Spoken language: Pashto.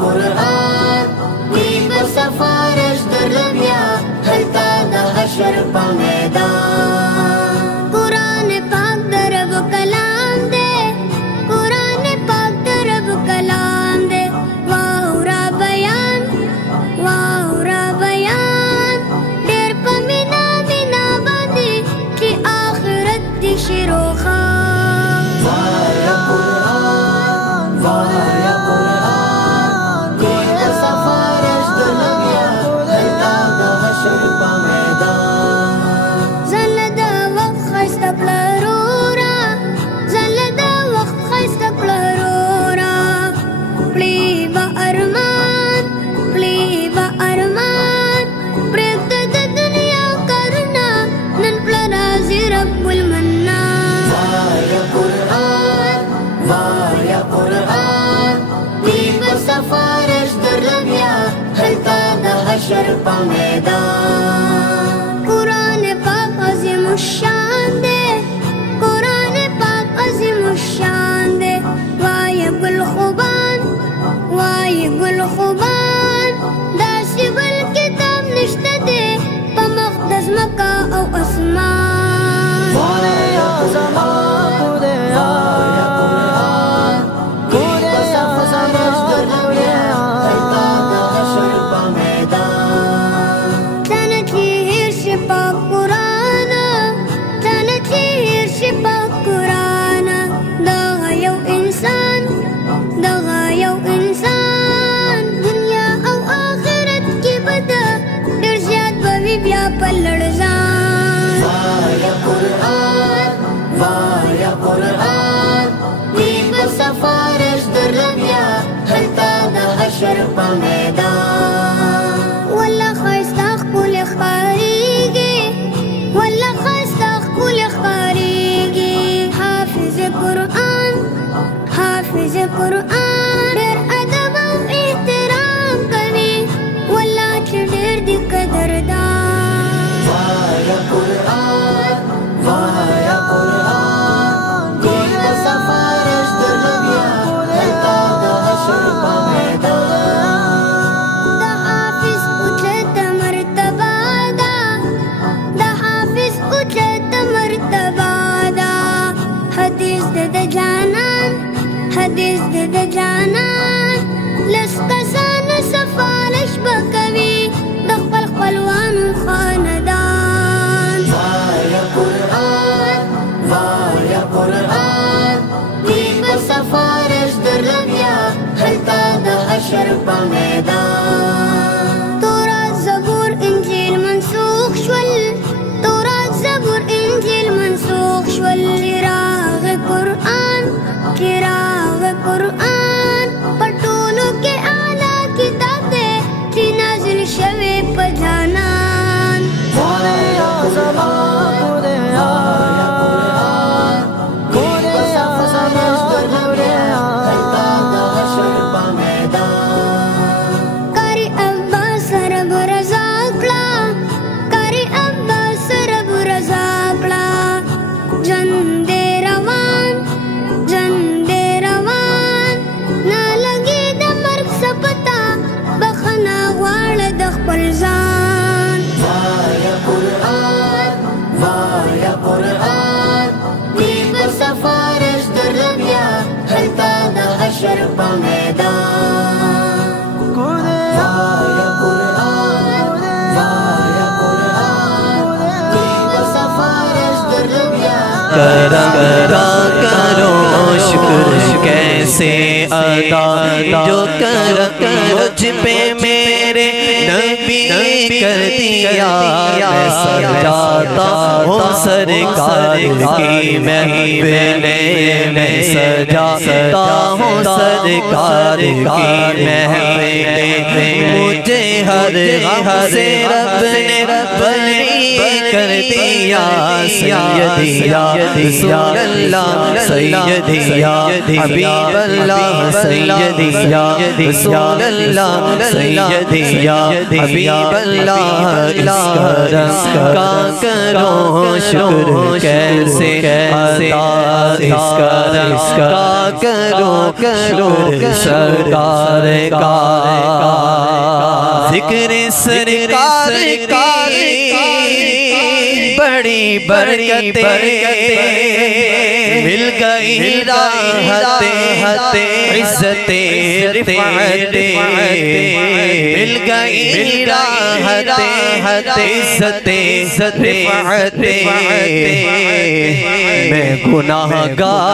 قرآن وی بسفارش درمیا هلتا دا حشر پا میدان قرآن پاک درب کلام دے قرآن پاک درب کلام دے واورا بیان دیر پا مینا مینا باندی کی آخرت دی شروع خان وایا قرآن وایا قرآن وی بسفارش درمیا هلتا دا حشر پا میدان زل دا وقت خیست پلرورا زل دا وقت خیست پلرورا پلی با ارمان پریکت دا دنیا کرنا نن پلرازی رب المنان وایا قرآن وی بسفارش درمیا هلتا دا حشر پا میدان قرآن پاک عظیم الشان دے قرآن پاک عظیم الشان دے وایا گل خوبان داسی بل کتاب نشتا دے پا مقدس مکہ او اسمان وایا قرآن وی بسفارش درمیا هلتا دا حشر پا میدان تنتی ہرش پا قرآن دغا یو انسان دنیا او آخرت کی بدا در زیاد بوی بیا پلڑزان وایا قرآن وی بسفارش درمیا هلتا دا حشر پا میدان والله خیستا خپول خاریگی حافظ قرآن در ادب او احترام کوي والله چې ډېر دی قدردان وایا قرآن وی بسفارش درمیا هلتا دا حشر پا میدان دا حافظ اچت مرتبه دا حدیث د جانان لس کسان سفارش بکوي د خپل خپلوانو خاندان وایا قرآن وی بسفارش درمیا هلتا دا حشر پا میدان تورات زبور انجیل منسوخ شول چراغ قرآن پټولو کې اعلی کتاب دی چې نازل شوی په جانان وایا قرآن وی بسفارش درمیا هلتا دا حشر پا میدان کاری عباس رب رضا کړه جن دے روان نا لگی دا مرگ سپتا بخنا غوال د خپل ځان وایا قرآن وی بسفارش درمیا هلتا دا حشر پا میدان وایا قرآن وی بسفارش درمیا کرم کرو شکر کیسے ادا جو کرم مجھ پہ میرے نبی کر دیا میں سجاتا ہوں سرکار کی محفل میں سجاتا ہوں سرکار کی محفل مجھے ہر سے رب نے بری کر دیا سیدی یا رسول اللہ سیدی یا حبیب اللہ سیدی یا رسول اللہ سیدی یا حبیب اللہ اس کا کرو شکر کیسے ادا اس کا کرو شکر سرکار کا ذکر سرکار کی بڑی برکتیں مل گئی راحت عزت رفعت مل گئی راحت عزت رفعت میں گناہگار